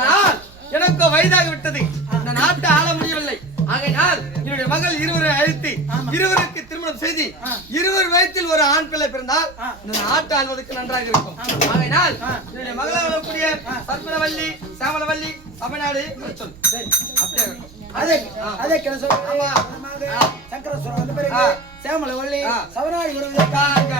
நான் எனக்கு வயதாகி விட்டது, இந்த நாட்டை ஆள முடியவில்லை. ஆகையால் என்னுடைய மகள் இருவரை அழைத்து இருவருக்கு திருமணம் செய்து இருவர் வயத்தில் ஒரு ஆண் பிள்ளை பிறந்தால் இந்த நாட்டை ஆள்வதற்கு நன்றாக இருக்கும். ஆகையால் என்னுடைய மகளாக வரக்கூடிய பத்மனவல்லி, சாமலவல்லி, தமிழ்நாடு சொல். அப்படியே அதே அதே சங்கரசுரம் வந்து பிறகு சேமலவல்லி சவனாடி வருவதற்காக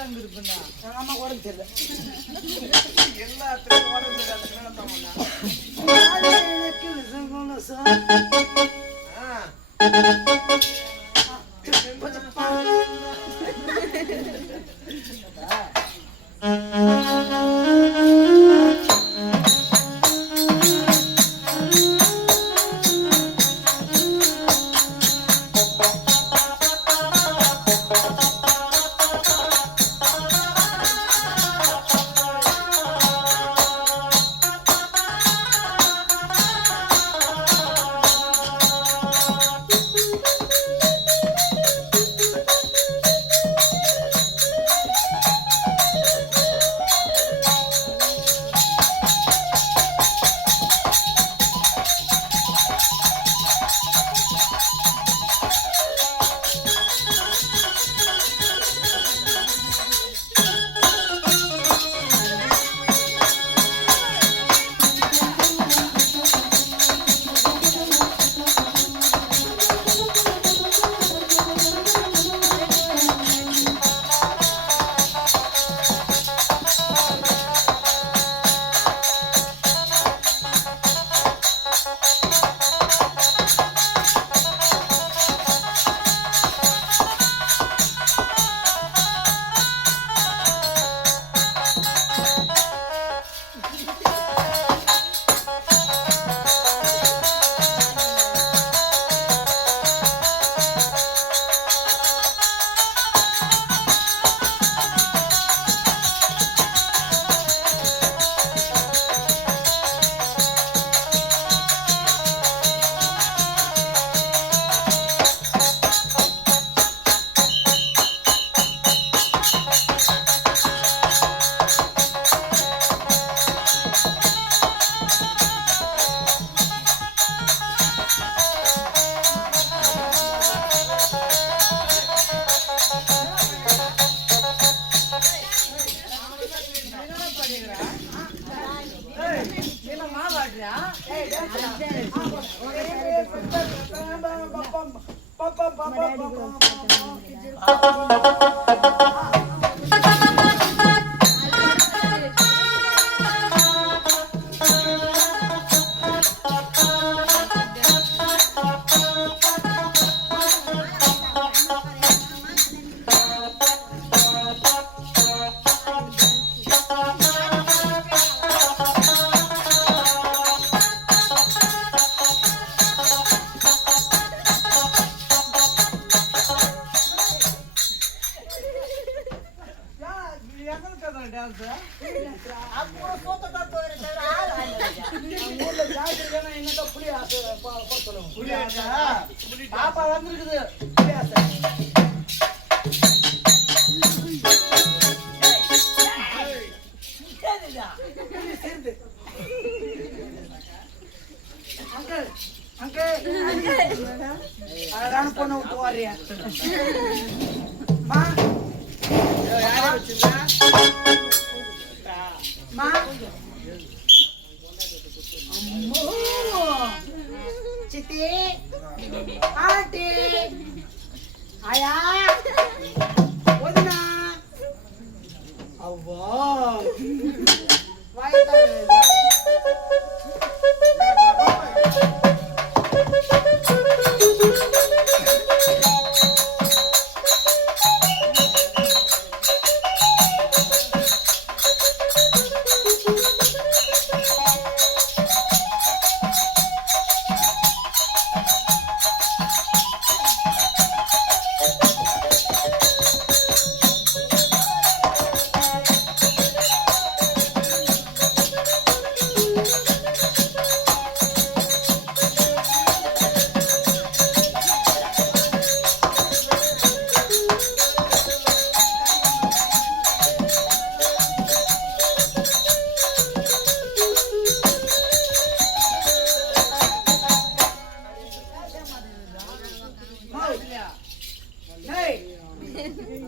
எங்க அங்க இருப்பேன்னா எங்க அம்மா உடம்பு தெரியல எல்லாத்துக்கும் உடம்பு சரியில்லை. எனக்கு விஷம் சார் பாப்பா வந்துருக்குது அழகான பொண்ணு விட்டு வர்றியா சித்தி ஆண்டி ஆயா ஒதுனா அவ்வா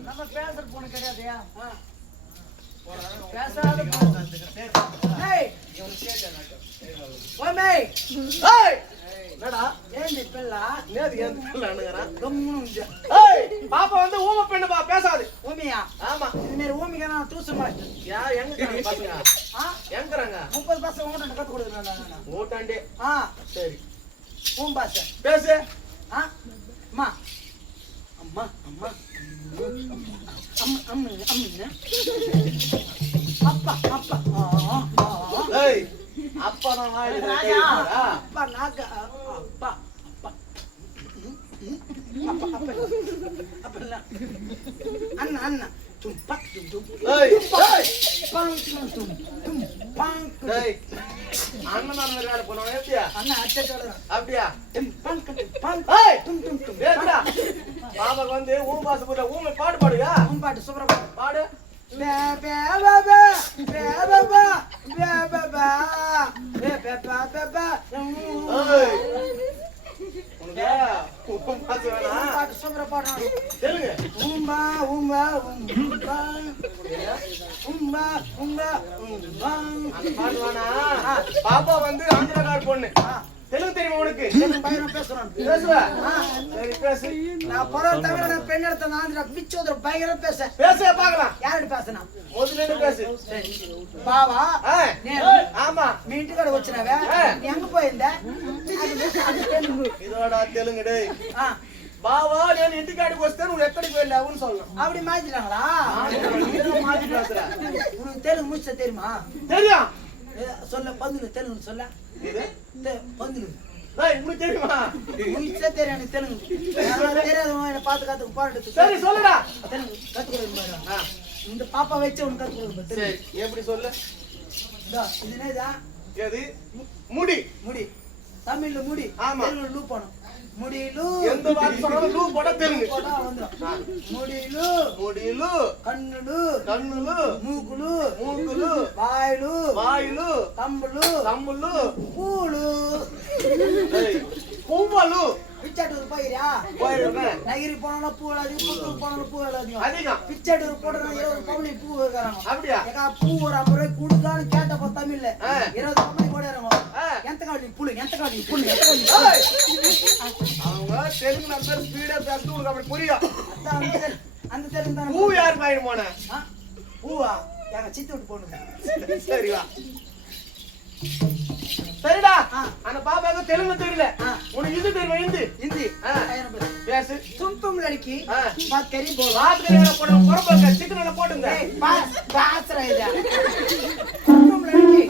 நம்ம பேசுற பொண்ணு கிடையாதுயா பேசாத பாப்பா வந்து ஊமை பெண்ணுப்பா பேசாது ஊமையா ஊமியா ஆமா இந்த மாதிரி ஊமிக்கா நான் டியூஷன் மாஸ்டர் யார் எங்க இருக்காங்க பசங்க எங்கறாங்க 30 பசங்க ஓட்ட கத்து கொடுக்குறாங்க ஓட்டாண்டே சரி ஊம் பாச பேசு அம்மா அம்மா அம்மா அம்மா அம்மா அப்பா அப்பா ஏய் அப்பா நான் அப்பா நாக்க அப்பா அண்ணா அண்ணா tum pak tum tum ஏய் ஏய் pang tum tum tum pang ஏய் அண்ணா நான் வேற போறேன் ஏத்தியா அண்ணா அச்சே சொல்றேன் அப்படியே tum pang pang ஏய் tum tum tum ஏத்துடா பாபாக்கு வந்து ஊம் பாஸ் போற ஊம் பாட்டு பாடுயா ஊம் பாட்டு சூப்பரா பாடு பே பே பாபா பே பாபா பே பாபா பே பே பாபா ஏய் உனக்கு ஊம் பாஸ் வேணா பாட்டு சூப்பரா பாடுறான் தெலுங்கு ஊம்பா ஊம்பா ஊம்பா ஊம்பா ஊம்பா ஊம்பா அந்த பாட்டு வேணா பாப்பா வந்து ஆந்திராக்கார பொண்ணு தெலுங்கு தெரியுமா உனக்கு பையன் பேசுறான் பேசுவ சரி பேசு நான் பரவ தமிழ பெண் எடுத்த ஆந்திரா பிச்சோதர பயங்கர பேச பார்க்கலாம் யார்கிட்ட பேசனா முதல்ல பேசு பாவா ஆமா మీ ఇంటికాడ వచ్చినావే ఎంగ పోయిందా இதோட தெலுங்கு டேய் బావా నేను ఇంటికాడికి వస్తే నువ్వు ఎక్కడికి వెళ్ళావు అని சொல்லணும் அப்படி மாத்திட்டாங்களா மாத்தி பேசுற உனக்கு தெலுங்கு முச்ச தெரியுமா தெரியும் சொல்ல பந்துனு தெலுங்கு சொல்ல இது பந்துனு டேய் உங்களுக்கு தெரியுமா முச்ச தெரியும் எனக்கு தெலுங்கு தெரியாது என்ன பார்த்து கத்துக்கு பாடுறது சரி சொல்லுடா தெலுங்கு கத்துக்கிறது இந்த பாப்பா வச்சு உனக்கு கத்துக்கிறது சரி எப்படி சொல்லு இது என்னதா எது முடி முடி தமிழ்ல முடி ஆமா தெலுங்குல லூ போணும் முடியிலு எந்த வார்த்தை சொன்னாலும் லூ போட தெலுங்கு போடா வந்துரும் முடியிலு முடியிలు కన్నులు కన్నులు మూకులు మూకులు వాయులు వాయులు తమ్ములు తమ్ములు పూలు పువ్వులు பிச்சட்டூர் போயிரியா நகிரி போனால பூ அழகு புத்தூர் போனால பூ அழகு பிச்சட்டூர் போடுற 20 பவுனி பூ வைக்கிறாங்க அப்படியா பூ ஒரு 50 ரூபாய் கொடுத்தான்னு கேட்டப்ப தமிழ்ல 20 பவுனி போடுறாங்க எந்த காடி புளி எந்த காடி புளி அவங்க தெலுங்கு நம்ம ஸ்பீடா பேசிட்டு உனக்கு அப்படி புரியும் அந்த தெலுங்கு தான பூ யார் பாயிடு போன பூவா எங்க சித்தி விட்டு போடுங்க சரி வா சரிடா அந்த பாப்பாக்கு தெலுங்கு தெரியல உனக்கு இது தெரியுமா ஹிந்தி பேசு तुम तुम लड़की बात करी बोल बात करेगा போடு பொறப்பங்க சிக்கனல போடுங்க बात रहेगा तुम लड़की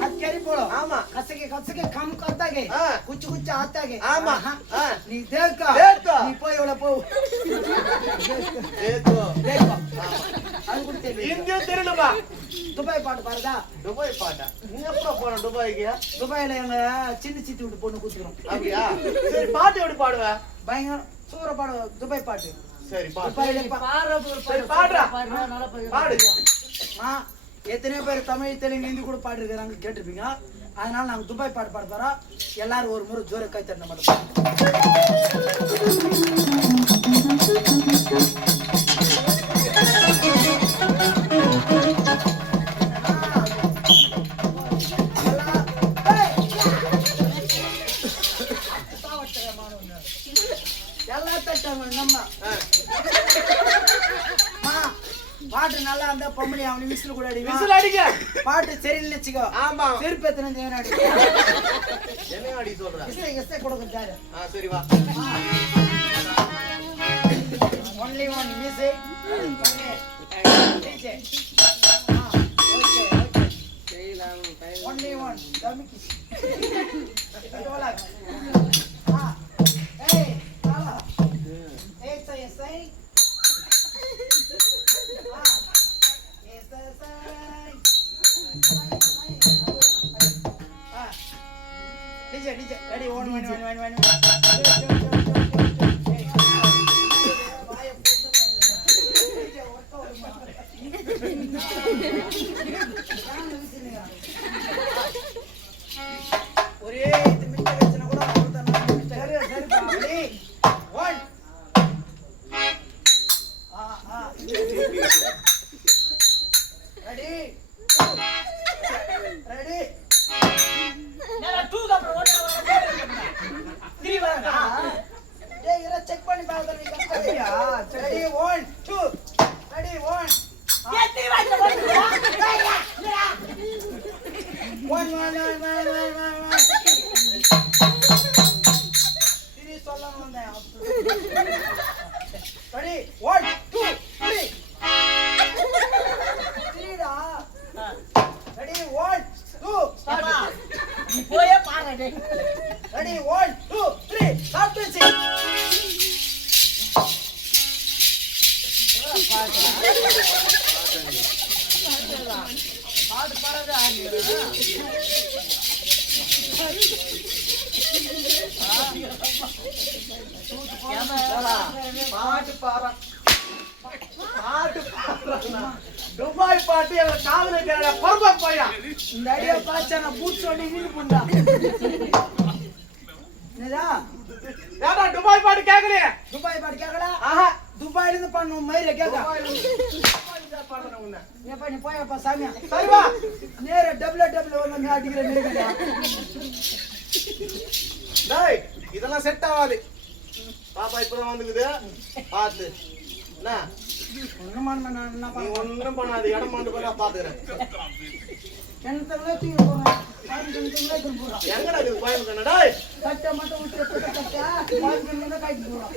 बात करी बोलो ஆமா कसके काम करता के कुछ आता के ஆமா நீ देखो நீ போய் உள்ள போ देखो அது கூட தெரியும் இந்திய தெரியலப்பா துபாய் பாட்டு பாருடா துபாய் பாட்டா நீ எப்ப போற துபாய்க்கு துபாயில எங்க சின்ன சித்தி விட்டு பொண்ணு கூத்துறோம் அப்படியா சரி பாட்டு எப்படி பாடுவ பயங்கர சூப்பரா பாடு துபாய் பாட்டு சரி பாடு துபாயில பாடுறா பாடு எத்தனை பேர் தமிழ் தெலுங்கு ஹிந்தி கூட பாடி இருக்காங்க கேட்டிருப்பீங்க அதனால நாங்க துபாய் பாட்டு பாட போறோம் எல்லாரும் ஒரு முறை ஜோர கை தட்ட மாட்டோம் பாட்டு நல்லா இருந்தா பொம்பளை அவனு விசில் கூட விசில் அடிக்க பாட்டு சரியில்லை வச்சுக்கோ ஆமா செருப்பு எத்தனை தேவன அடி என்ன அடி சொல்ற இசை கொடுக்குறாரு சரி வா only one music DJ okay only one damiki hey ala hey DJ ready one ஒரே இது மிட்ட வெச்சன கூட அவர்தான் சரி சரி பாடி 1 ready ready நான் 2 க்கு அப்புறம் 3 வரங்க டேய் இர செக் பண்ணி பாருங்க நீ கரெக்ட்டா ரெடி 1 2 ready 1 1 3 சொல்லணும் வந்தேன் ரெடி 1 2 3 3டா ரெடி 1 2 ஸ்டார்ட் நீ போயே பாரு டேய். ரெடி 1 2 3 ஸ்டார்ட் மியூசிக் பாட்டு பாடாத ஆடுறா. பாட்டு பாடுறான் துபாய் பாட்டு எங்க காதல கேரளா பரப போயா இந்த ஐடியா பாச்சா நான் பூட் சொல்லி வீடு புண்டா என்னடா ஏடா துபாய் பாட்டு கேக்கலையே துபாய் பாட்டு கேக்கல ஆஹா துபாயில இருந்து பண்ணு மயிர கேக்க பாடுறேன் உன்னை ஏப்பா நீ போயப்பா சாமியா சரிவா நேர டபிள்யூ வந்து அடிக்கிற நேரடா டேய் இதெல்லாம் செட் ஆகாது பாப்பா இப்பதான் வந்துக்குது பாத்து என்ன ஒண்ணும் பண்ண நான் என்ன நீ பண்ண ஒண்ணும் பண்ணாது இடம் மாண்டு போய் நான் பாத்துக்கிறேன் கிணத்துல தூக்கி போறேன் கிணத்துல போறேன் எங்கடா இது கோயம்புத்தூர் டேய் கட்ட மட்டும் விட்டு கட்ட பால் பண்ணி தான் கைட்டு போறேன்